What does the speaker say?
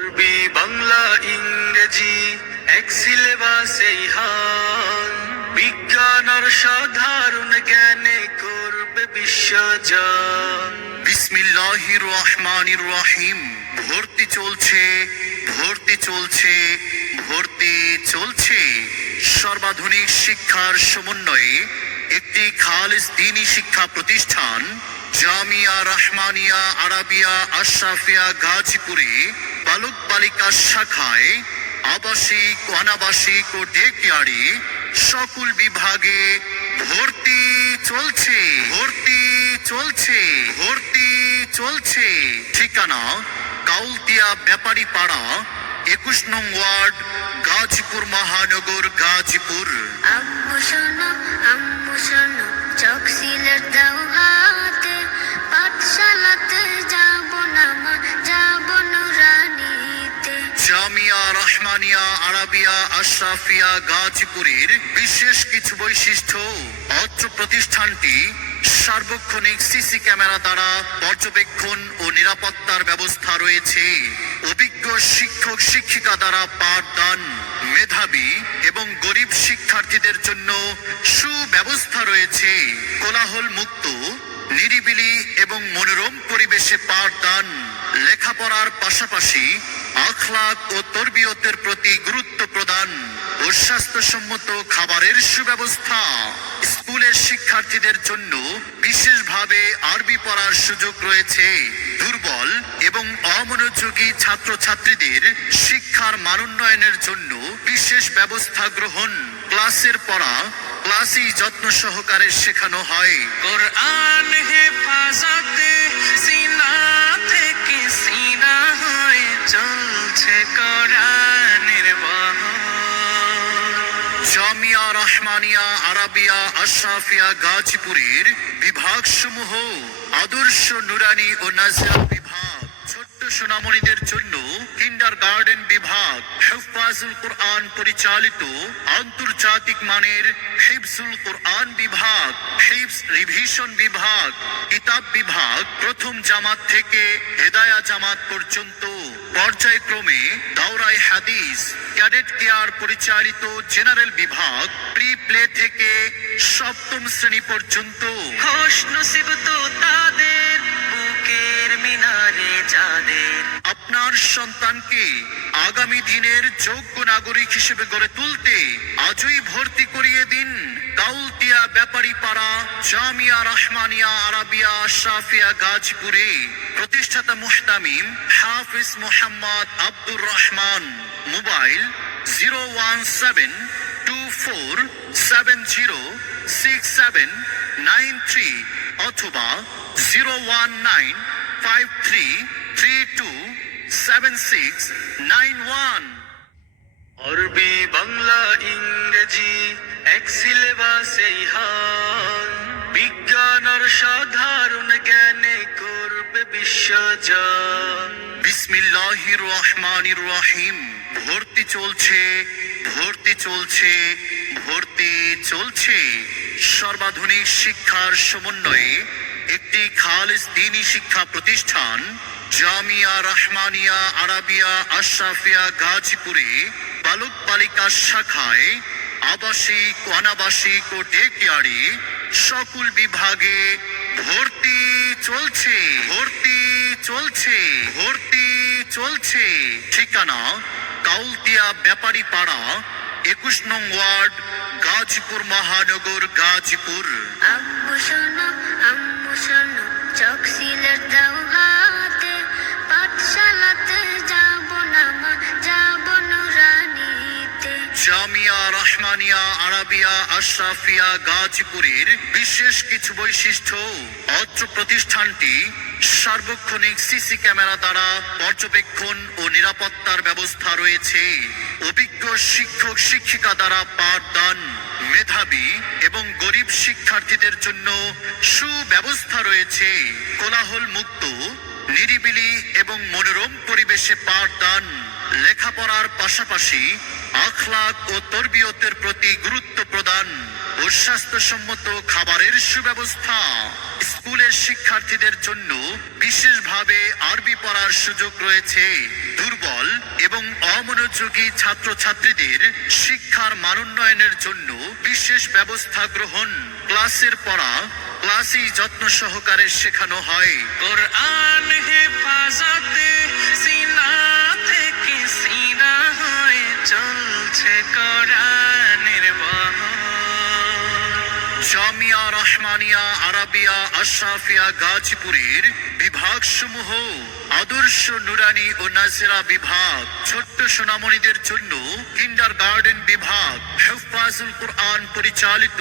আরবি বাংলা, ইংরেজি, এক সিলেবাসেই হাল বিজ্ঞান আর সাধারণ জ্ঞানে করবে বিশ্বজান। বিসমিল্লাহির রহমানির রহিম ভর্তি চলছে ভর্তি চলছে ভর্তি চলছে। সর্বাধুনিক শিক্ষার সমন্বয়ে একটি খালিস দিনী শিক্ষা প্রতিষ্ঠান জামিয়া রহমানিয়া আরাবিয়া আশরাফিয়া গাজীপুরে বালক বালিকা শাখায় আবাসিক, অনাবাসিক ও ডে কেয়ারে সকল বিভাগে ভর্তি চলছে। ভর্তি চলছে। ভর্তি চলছে। ঠিকানা কাউলতিয়া ব্যাপারী পাড়া একুশ নং ওয়ার্ড গাজীপুর মহানগর গাজীপুর। রহমানিয়া আরাবিয়া, আশরাফিয়া, গাজীপুরের বিশেষ কিছু বৈশিষ্ট্য অত্র প্রতিষ্ঠানটি সার্বক্ষণিক সিসি ক্যামেরা দ্বারা পর্যবেক্ষণ ও নিরাপত্তার ব্যবস্থা রয়েছে। অভিজ্ঞ শিক্ষক, শিক্ষিকা দ্বারা পাঠদান, মেধাবী এবং গরিব শিক্ষার্থীদের জন্য সুব্যবস্থা রয়েছে। কোলাহল মুক্ত নিরিবিলি এবং মনোরম পরিবেশে পাঠদান, লেখাপড়ার পাশাপাশি আখলাক ও তরবিয়তের প্রতি গুরুত্ব প্রদান ও স্বাস্থ্যসম্মত খাবারের সুব্যবস্থা স্কুলের শিক্ষার্থীদের জন্য বিশেষভাবে আরবি পড়ার সুযোগ রয়েছে। দুর্বল এবং অমনোযোগী ছাত্রছাত্রীদের শিক্ষার মানোন্নয়নের জন্য বিশেষ ব্যবস্থা গ্রহণ ক্লাসের পড়া, ক্লাসেই যত্ন সহকারে শেখানো হয়। কোরআন হেফাজতে রহমানিয়া আরাবিয়া, আশরাফিয়া, গাজীপুরের বিভাগ সমূহ আদর্শ নুরানি ও নাজিয়া বিভাগ। ছোট্ট সোনামণিদের জন্য কিন্ডার গার্ডেন বিভাগ, হেফাজুল কোরআন পরিচালিত আন্তর্জাতিক মানের হিফজুল কোরআন বিভাগ, হিফজ রিভিশন বিভাগ, কিতাব বিভাগ প্রথম জামাত থেকে হেদায়া জামাত পর্যন্ত। পর্যায়ক্রমে দাওরাই হাদিস ক্যাডেট কেয়ার পরিচালিত জেনারেল বিভাগ প্রি প্লে থেকে সপ্তম শ্রেণি পর্যন্ত। তাদের বুকের মিনারে যাদের আপনার সন্তানকে আগামী দিনের যোগ্য নাগরিক হিসেবে গড়ে তুলতে আজই ভর্তি করিয়ে দিন কাউলতিয়া ব্যাপারী পাড়া জামিয়া রহমানিয়া আরাবিয়া শাফিয়া গাজপুরে। প্রতিষ্ঠাতা মুহতামিম Hafiz Mohammad Abdur Rahman. Mobile zero one seven two four seven zero six seven nine three অথবা zero one nine five three three two seven six nine one. আরবি বাংলা ইংরেজি, এক সিলেবাসেই হাল বিজ্ঞান আর সাধারণ জ্ঞানে করবে বিশ্বজান বিসমিল্লাহির রহমানির রহিম। ভর্তি চলছে ভর্তি চলছে ভর্তি চলছে। সর্বাধুনিক শিক্ষার সমন্বয়ে একটি খালিস দিনী শিক্ষা প্রতিষ্ঠান, জামিয়া রহমানিয়া আরাবিয়া আশরাফিয়া গাজীপুরে বালক বালিকা শাখায় আবাসিক, অনাবাসিক ও ডে সকল বিভাগে ভর্তি চলছে। ভর্তি চলছে। ভর্তি চলছে। ঠিকানা কাউলতিয়া ব্যাপারী পাড়া একুশ নং ওয়ার্ড, গাজীপুর মহানগর, গাজীপুর। আম্মু শোনো চোখ দাও। রহমানিয়া, আরাবিয়া, আশরাফিয়া, গাজীপুরের বিশেষ কিছু বৈশিষ্ট্য, অত্র প্রতিষ্ঠানটি সার্বক্ষণিক সিসি ক্যামেরা দ্বারা পর্যবেক্ষণ ও নিরাপত্তার ব্যবস্থা রয়েছে। অভিজ্ঞ শিক্ষক, শিক্ষিকা দ্বারা পাঠদান, মেধাবী এবং গরিব শিক্ষার্থীদের জন্য সুব্যবস্থা রয়েছে। কোলাহল মুক্ত নিরিবিলি এবং মনোরম পরিবেশে পাঠদান, লেখাপড়ার পাশাপাশি আখলাক ও তরবিয়তের প্রতি গুরুত্ব প্রদান ও স্বাস্থ্যসম্মত খাবারের সুব্যবস্থা স্কুলের শিক্ষার্থীদের জন্য বিশেষভাবে আরবি পড়ার সুযোগ রয়েছে। দুর্বল এবং অমনোযোগী ছাত্রছাত্রীদের শিক্ষার মানোন্নয়নের জন্য বিশেষ ব্যবস্থা গ্রহণ ক্লাসের পড়া, ক্লাসেই যত্ন সহকারে শেখানো হয়। কোরআন হেফাজতে জামিয়া রহমানিয়া আরাবিয়া আশরাফিয়া গাজীপুরের বিভাগ সমূহ আদর্শ নুরানি ও নাজিরা বিভাগ, ছোট্ট সোনামণিদের জন্য কিন্ডার গার্ডেন বিভাগ, হেফাজুল কোরআন পরিচালিত